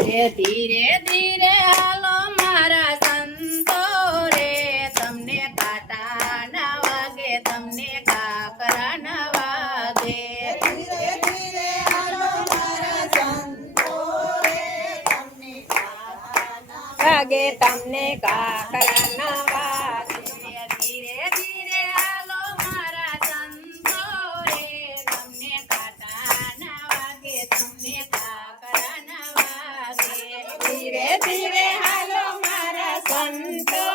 એ ધીરે ધીરે હાલો મારા સંતો રે, તમને કાંટા ના વાગે, તમને કાકરા ના વાગે. ધીરે ધીરે હાલો મારા સંતો રે, તમને કાંટા ના વાગે તમને કાકરા ના વાગે. ધીરે ધીરે હાલો મારા સંતો રે, તમને કાંટા ના વાગે, તમને કાકરા ના વાગે. ધીરે ધીરે હાલો મારા સંતો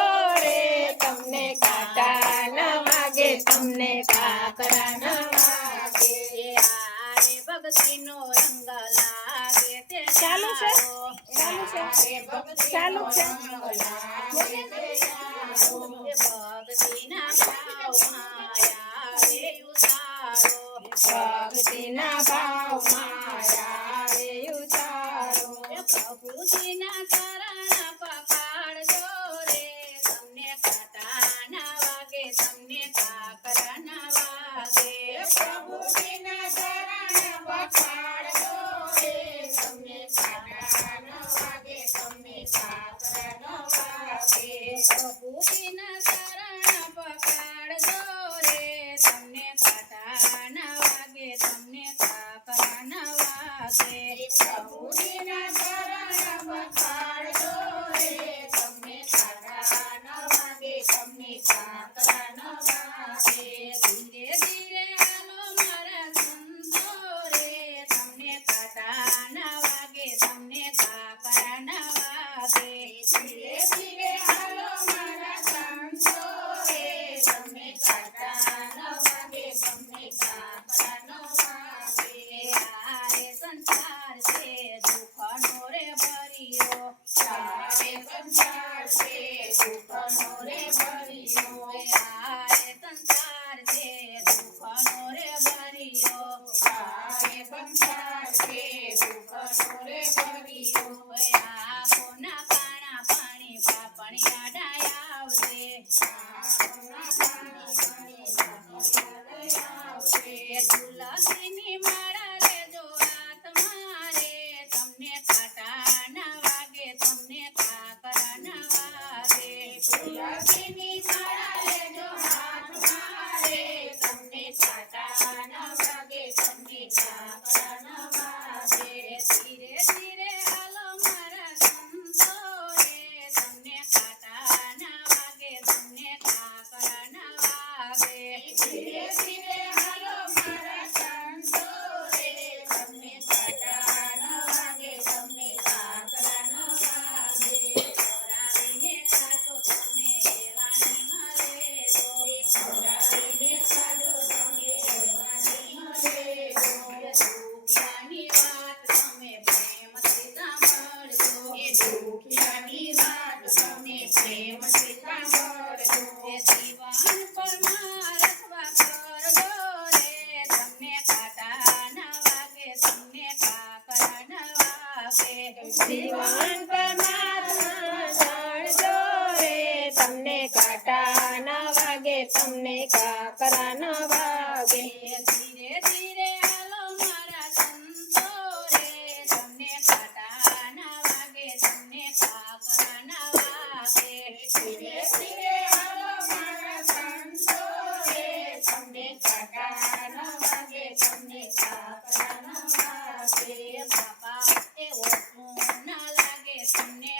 રે, તમને કાંટા ના વાગે, તમને કાકરા ના વાગે. આરે ભક્તિનો રંગ લાગે તે ચાલુ છે? સારો. ચાલુ છે? આરે ભક્તિનો ચાલુ છે? રંગ લાગે તે સારો. ભક્તિના ભાવમાં આવે ઉતારો. ભક્તિના ભાવમાં આવે ઉતારો. પ્રભુજીના ચરણ પકડજો રે, તમને કાંટા ના વાગે, તમને કાકરા ના વાગે. પ્રભુજીના ચરણ પકડજો રે, તમને કાંટા ન વાગે, તમને કાકરા ન વાગે. પ્રભુજીના ચરણ પકડજો રે, તમને કાંટા ના વાગે, તમને કાકરા ના વાગે. પ્રભુજીના ચરણ પકડજો રે, તમને કાંટા ન વાગે, તમને કાકરા ન વાગે. ધીરે ધીરે હાલો મારા સંતો રે, તમને કાંટા ના વાગે, તમને કાકરા ના વાગે. ધીરે ધીરે હાલો મારા સંતો રે, તમને કાંટા ન વાગે, તમને કાકરા ન વાગે. આરે સંસાર છે દુઃખનો રે ભર્યો, સારે સંસાર છે દુઃખનો રે ભર્યો. આરે સંસાર છે દુઃખનો રે ભર્યો. સારે સંસાર છે દુઃખનો રે ભર્યો. આંખોના કાણા પાણી પાપણિયા ડાયા આવશે. તુલસીની માળા લેજો હાથમાં રે, તમને કાંટા ના વાગે, તમને કાકરા ના વાગે. તુલસીની માળા લેજો હાથમાં રે, તમને કાંટા ન વાગે, તમને કાકરા ન વાગે. ધીરે ધીરે હાલો મારા સંતો રે, તમને કાંટા ના વાગે, તમને કાકરા ના વાગે. ધીરે ધીરે હાલો મારા સંતો રે, તમને કાંટા ન વાગે, તમને કાકરા ન વાગે. ખોરાવીને ખાજો તમે એવાની મરેજો. ખોરાવીને ખાજો તમે એવાની મરેજો. દુખિયાની વાત તમે પ્રેમથી સાંભળજો. એ દુખિયાની વાત તમે પ્રેમથી સાંભળજો. એ જીવન પરમાર અથવા કરજો રે, તમને કાંટા ના વાગે, તમને કાકરા ના વાગે. જીવન પરમાત્મા જાણજો રે, તમને કાંટા ના વાગે, તમને કાકરા ના વાગે. ધીરે ધીરે હાલો મારા સંતો રે, તમને કાંટા ના વાગે, તમને કાકરા ના વાગે. ધીરે ધીરે હાલો મારા સંતો રે, તમને કાંટા ન વાગે, તમને કાકરા ન વાગે. બાપા એવો શું ના લાગે તમને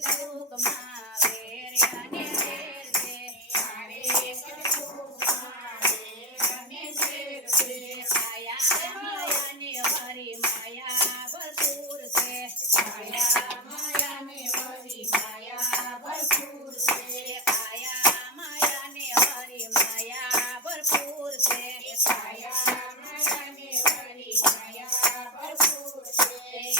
કલયુગમાં વેર અને ઝેર છે. હારે કલયુગમાં વેર અને ઝેર છે. માયા માયાને હરી માયા ભરપૂર છે. માયા માયાને વળી માયા ભરપૂર છે. કાયા માયાને હરી માયા ભરપૂર છે. માયા માયાને વળી માયા ભરપૂર છે.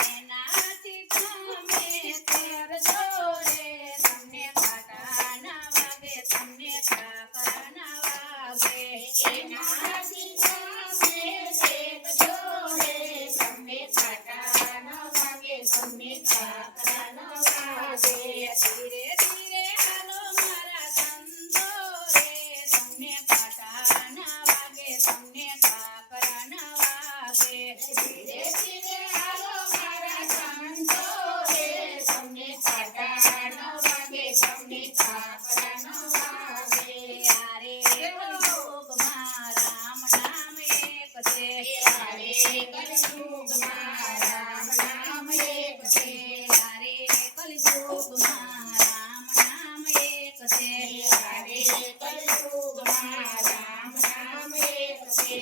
એનાથી તમે કરજો રે તમને કાંટા ના વાગે તમને કાકરા ના વાગે. એનાથી તમે શેકજો રે તમને કાંટા ન વાગે તમને કાકરા ન વાગે. ધીરે ધીરે હાલો મારા સંતો રે તમને કાંટા ના વાગે તમને કાકરા ના વાગે. ધીરે ધીરે હાલો મારા સંતો રે તમને કાંટા ન વાગે તમને કાકરા ન વાગે. યારે કલયુગમાં રામ નામ એક છે. હારે કલયુગમાં રામ નામ એક છે. યારે કલયુગમાં રામ નામ એક છે. હારે કલયુગમાં રામ નામ એક છે.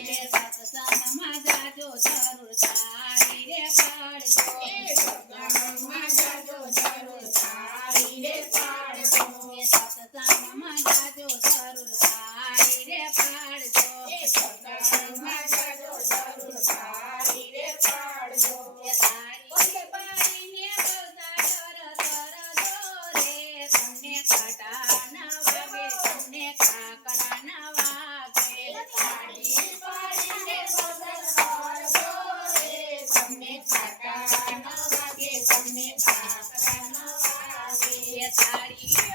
સત્સંગમાં જાજો જરૂર તારી રે પાડજો. સત્સંગમાં જાજો જરૂર તારી રે પાડજો. સત્સંગમાં જાજો જરૂર તારી રે પાડજો. સત્સંગમાં જાજો જરૂર તારી રે પાડજો. તારી પાડીને બધા કરજો રે તમને કાંટા ના વાગે તમને કાકડા ના વાગે. તાળી પાડીને બદલ કરજો રે તમને કાંટા ન વાગે તમને કાકરા ન વાગે. તારી